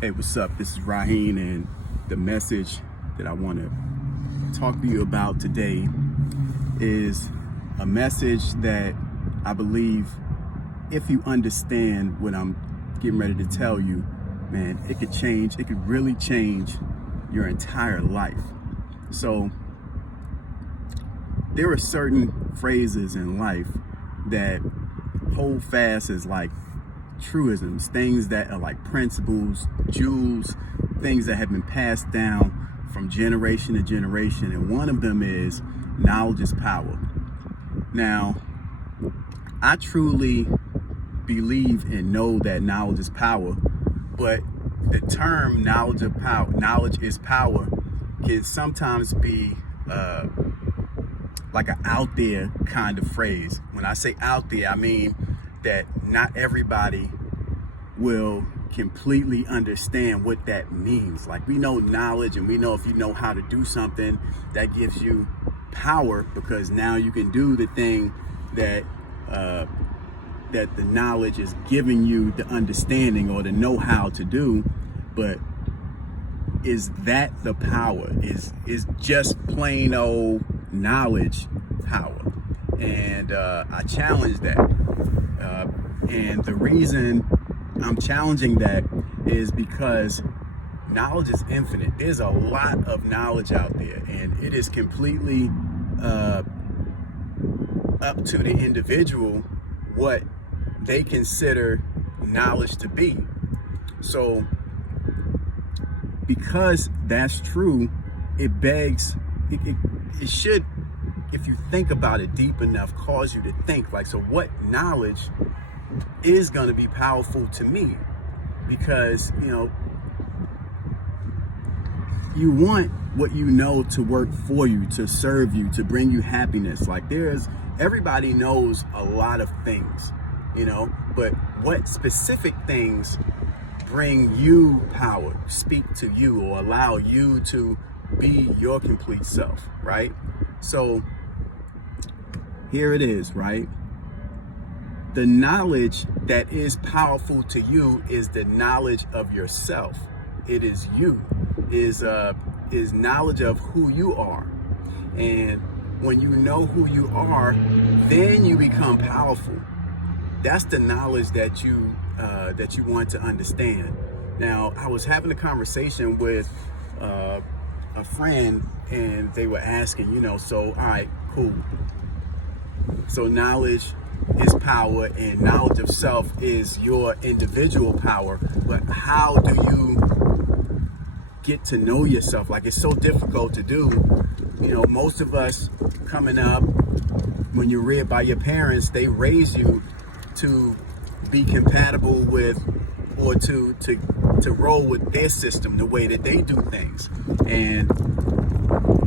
Hey, what's up? This is Raheen, and the message that I want to talk to you about today is a message that I believe, if you understand what I'm getting ready to tell you, man, it could really change your entire life. So there are certain phrases in life that hold fast as like truisms, things that are like principles, jewels, things that have been passed down from generation to generation. And one of them is knowledge is power. Now, I truly believe and know that knowledge is power, but the term knowledge is power can sometimes be like an out there kind of phrase. When I say out there, I mean that not everybody will completely understand what that means. Like, we know knowledge, and we know if you know how to do something, that gives you power, because now you can do the thing that that the knowledge is giving you the understanding or the know-how to do. But is that the power? Is just plain old knowledge power? And I challenge that. And the reason I'm challenging that is because knowledge is infinite. There's a lot of knowledge out there, and it is completely up to the individual what they consider knowledge to be. So because that's true, it should, if you think about it deep enough, cause you to think like, so what knowledge is going to be powerful to me? Because, you want what you know to work for you, to serve you, to bring you happiness. Like, everybody knows a lot of things, but what specific things bring you power, speak to you, or allow you to be your complete self, right? So here it is, right? The knowledge that is powerful to you is the knowledge of yourself. It is you, is knowledge of who you are. And when you know who you are, then you become powerful. That's the knowledge that you want to understand. Now, I was having a conversation with a friend, and they were asking, so, all right, cool. So knowledge is power, and knowledge of self is your individual power. But how do you get to know yourself? Like, it's so difficult to do. Most of us coming up, when you're reared by your parents, they raise you to be compatible with, or to roll with their system, the way that they do things. And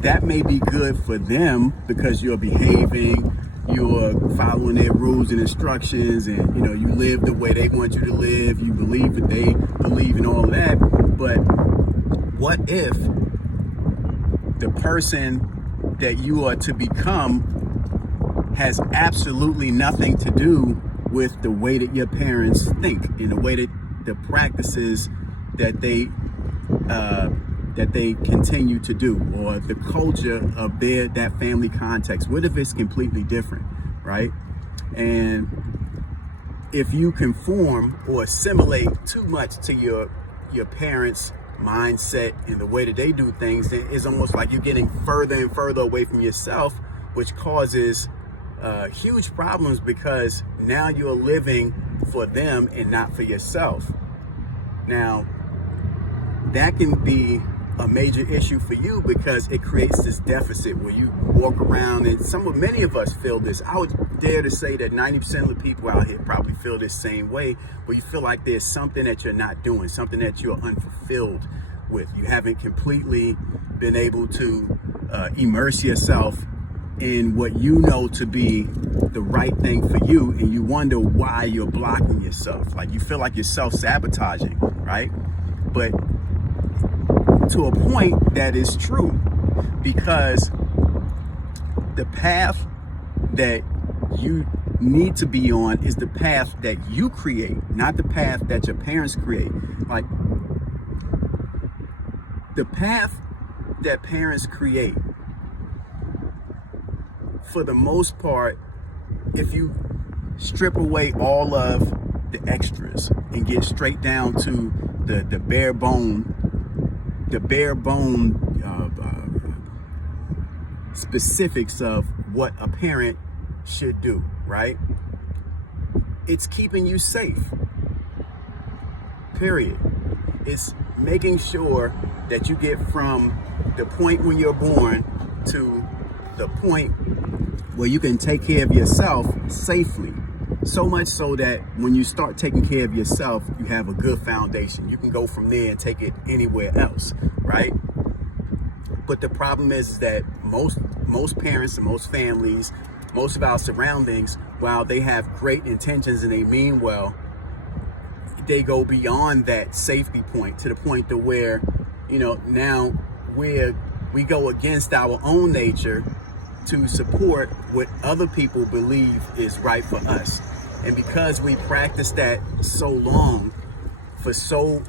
that may be good for them because you're behaving, you're following their rules and instructions, and you live the way they want you to live, you believe what they believe, and all that. But what if the person that you are to become has absolutely nothing to do with the way that your parents think, in the way that the practices that they continue to do, or the culture of that family context? What if it's completely different, right? And if you conform or assimilate too much to your parents' mindset and the way that they do things, then it's almost like you're getting further and further away from yourself, which causes huge problems, because now you're living for them and not for yourself. Now, that can be a major issue for you, because it creates this deficit where you walk around, and many of us feel this. I would dare to say that 90% of the people out here probably feel this same way, where you feel like there's something that you're not doing, something that you're unfulfilled with. You haven't completely been able to immerse yourself in what you know to be the right thing for you, and you wonder why you're blocking yourself. Like, you feel like you're self-sabotaging, right? But to a point that is true, because the path that you need to be on is the path that you create, not the path that your parents create. Like, the path that parents create, for the most part, if you strip away all of the extras and get straight down to the bare bone specifics of what a parent should do, right? It's keeping you safe, period. It's making sure that you get from the point when you're born to the point where you can take care of yourself safely. So much so that when you start taking care of yourself, you have a good foundation. You can go from there and take it anywhere else, right? But the problem is that most parents and most families, most of our surroundings, while they have great intentions and they mean well, they go beyond that safety point to the point to where, now we go against our own nature to support what other people believe is right for us. And because we practice that so long, for so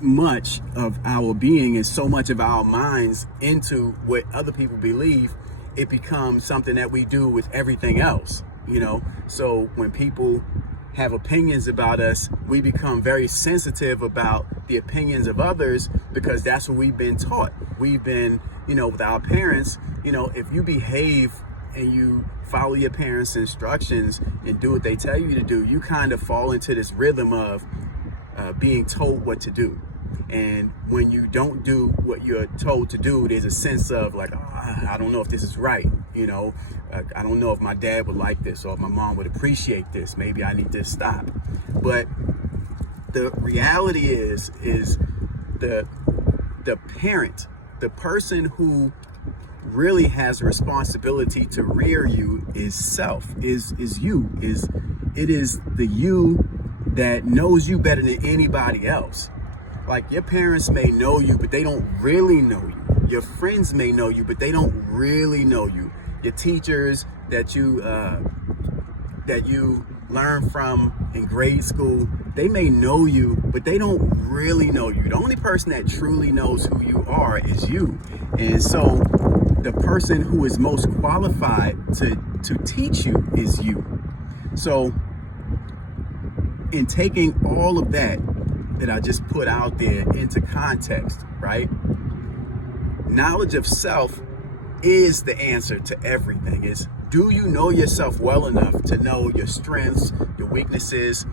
much of our being and so much of our minds into what other people believe, it becomes something that we do with everything else, So when people have opinions about us, we become very sensitive about the opinions of others because that's what we've been taught. We've been, with our parents, if you behave and you follow your parents' instructions and do what they tell you to do, you kind of fall into this rhythm of being told what to do. And when you don't do what you're told to do, there's a sense of like, I don't know if this is right. I don't know if my dad would like this or if my mom would appreciate this. Maybe I need to stop. But the reality is the parent, the person who really has a responsibility to rear you is self, is you. It is the you that knows you better than anybody else. Like, your parents may know you, but they don't really know you. Your friends may know you, but they don't really know you. Your teachers that you learn from in grade school, they may know you, but they don't really know you. The only person that truly knows who you are is you. And so the person who is most qualified to teach you is you. So in taking all of that I just put out there into context, right? Knowledge of self is the answer to everything. Is, do you know yourself well enough to know your strengths, your weaknesses,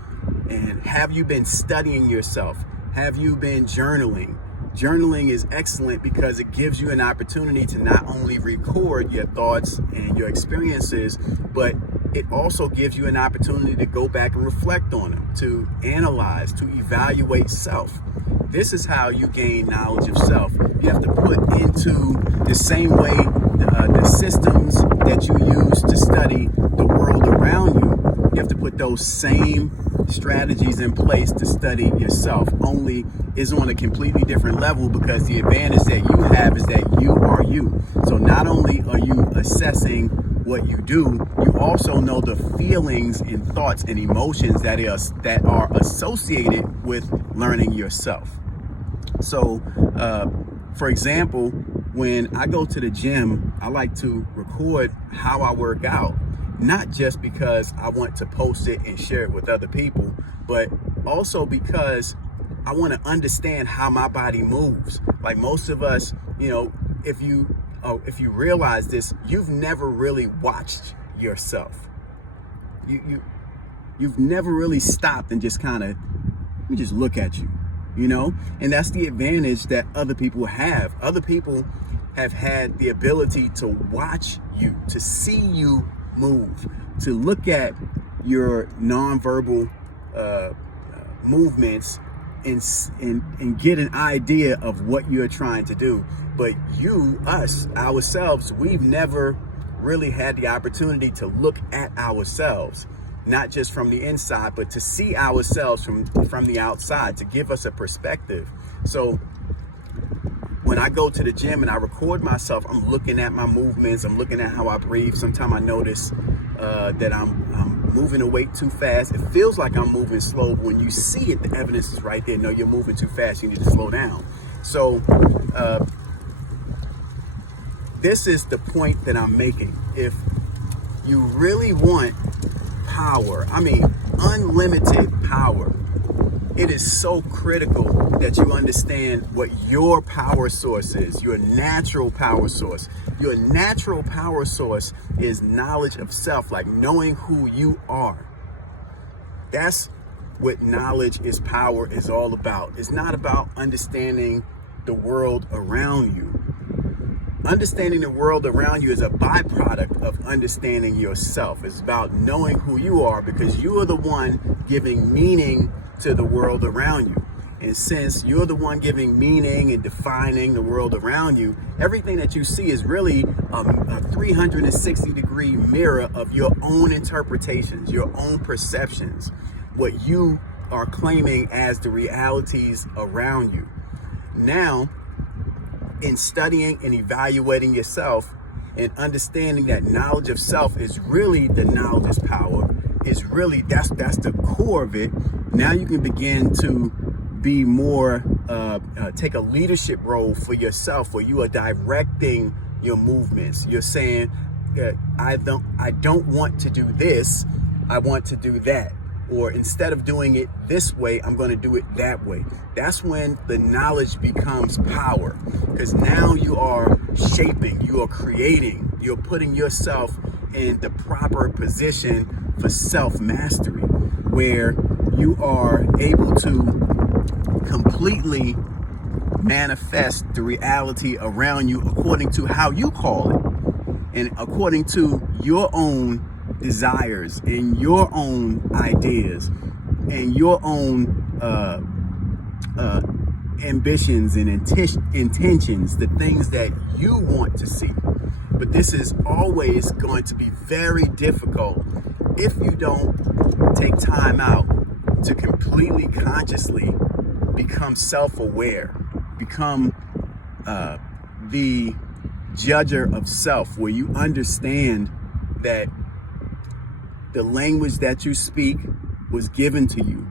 and have you been studying yourself? Have you been journaling? Journaling is excellent because it gives you an opportunity to not only record your thoughts and your experiences, but it also gives you an opportunity to go back and reflect on them, to analyze, to evaluate self. This is how you gain knowledge of self. You have to put into the same way the systems that you use to study the world around you. You have to put those same strategies in place to study yourself. Only is on a completely different level because the advantage that you have is that you are you. So not only are you assessing what you do, you also know the feelings and thoughts and emotions that are associated with learning yourself. So, for example, when I go to the gym, I like to record how I work out, not just because I want to post it and share it with other people, but also because I want to understand how my body moves. Like most of us, if you realize this, you've never really watched yourself. You've never really stopped and just kind of, let me just look at you, and that's the advantage that other people have. Other people have had the ability to watch you, to see you move, to look at your nonverbal movements and get an idea of what you're trying to do. But ourselves, we've never really had the opportunity to look at ourselves, not just from the inside, but to see ourselves from the outside, to give us a perspective. So when I go to the gym and I record myself, I'm looking at my movements, I'm looking at how I breathe. Sometimes I notice that I'm moving the weight too fast. It feels like I'm moving slow. When you see it, the evidence is right there. No, you're moving too fast. You need to slow down. So this is the point that I'm making. If you really want power, I mean unlimited power, it is so critical that you understand what your power source is, your natural power source. Your natural power source is knowledge of self, like knowing who you are. That's what knowledge is power is all about. It's not about understanding the world around you. Understanding the world around you is a byproduct of understanding yourself. It's about knowing who you are, because you are the one giving meaning to the world around you. And since you're the one giving meaning and defining the world around you, everything that you see is really a 360-degree mirror of your own interpretations, your own perceptions, what you are claiming as the realities around you. Now, in studying and evaluating yourself and understanding that knowledge of self is really the knowledge is power, is really that's the core of it. Now you can begin to be more take a leadership role for yourself, where you are directing your movements. You're saying, I don't want to do this, I want to do that. Or instead of doing it this way, I'm going to do it that way. That's when the knowledge becomes power, because now you are shaping, you are creating, you're putting yourself in the proper position for self-mastery, where you are able to completely manifest the reality around you according to how you call it, and according to your own desires and your own ideas and your own ambitions and intentions, the things that you want to see. But this is always going to be very difficult if you don't take time out to completely consciously become self-aware, become the judger of self, where you understand that the language that you speak was given to you.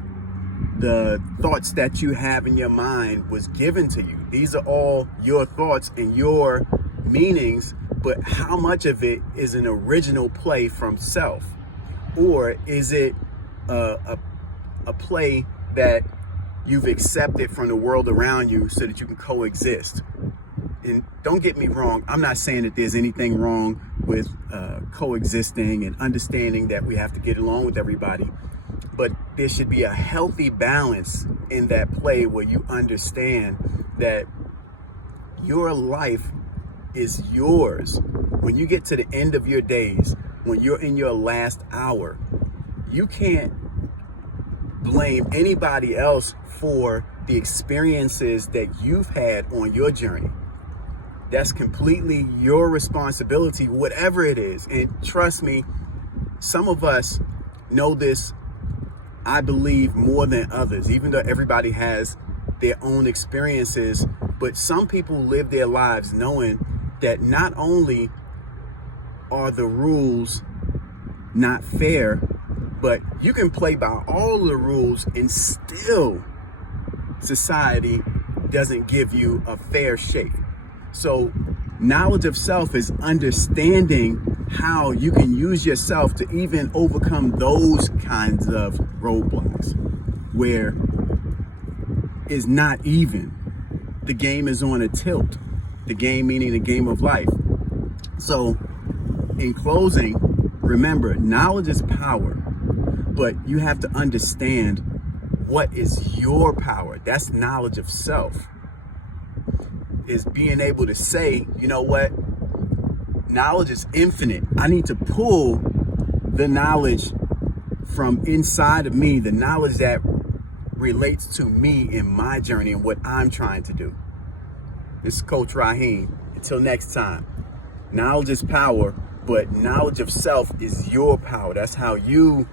The thoughts that you have in your mind was given to you. These are all your thoughts and your meanings, but how much of it is an original play from self? Or is it a play that you've accepted from the world around you so that you can coexist? And don't get me wrong, I'm not saying that there's anything wrong with coexisting and understanding that we have to get along with everybody. But there should be a healthy balance in that play, where you understand that your life is yours. When you get to the end of your days, when you're in your last hour, you can't blame anybody else for the experiences that you've had on your journey. That's completely your responsibility, whatever it is. And trust me, some of us know this, I believe, more than others, even though everybody has their own experiences. But some people live their lives knowing that not only are the rules not fair, but you can play by all the rules and still society doesn't give you a fair shake. So knowledge of self is understanding how you can use yourself to even overcome those kinds of roadblocks where it's not even. The game is on a tilt. The game meaning the game of life. So in closing, remember, knowledge is power, but you have to understand what is your power. That's knowledge of self. Is being able to say, you know what? Knowledge is infinite. I need to pull the knowledge from inside of me, the knowledge that relates to me in my journey and what I'm trying to do. This is Coach Raheem. Until next time, knowledge is power, but knowledge of self is your power. That's how you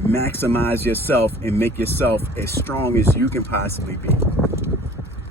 maximize yourself and make yourself as strong as you can possibly be.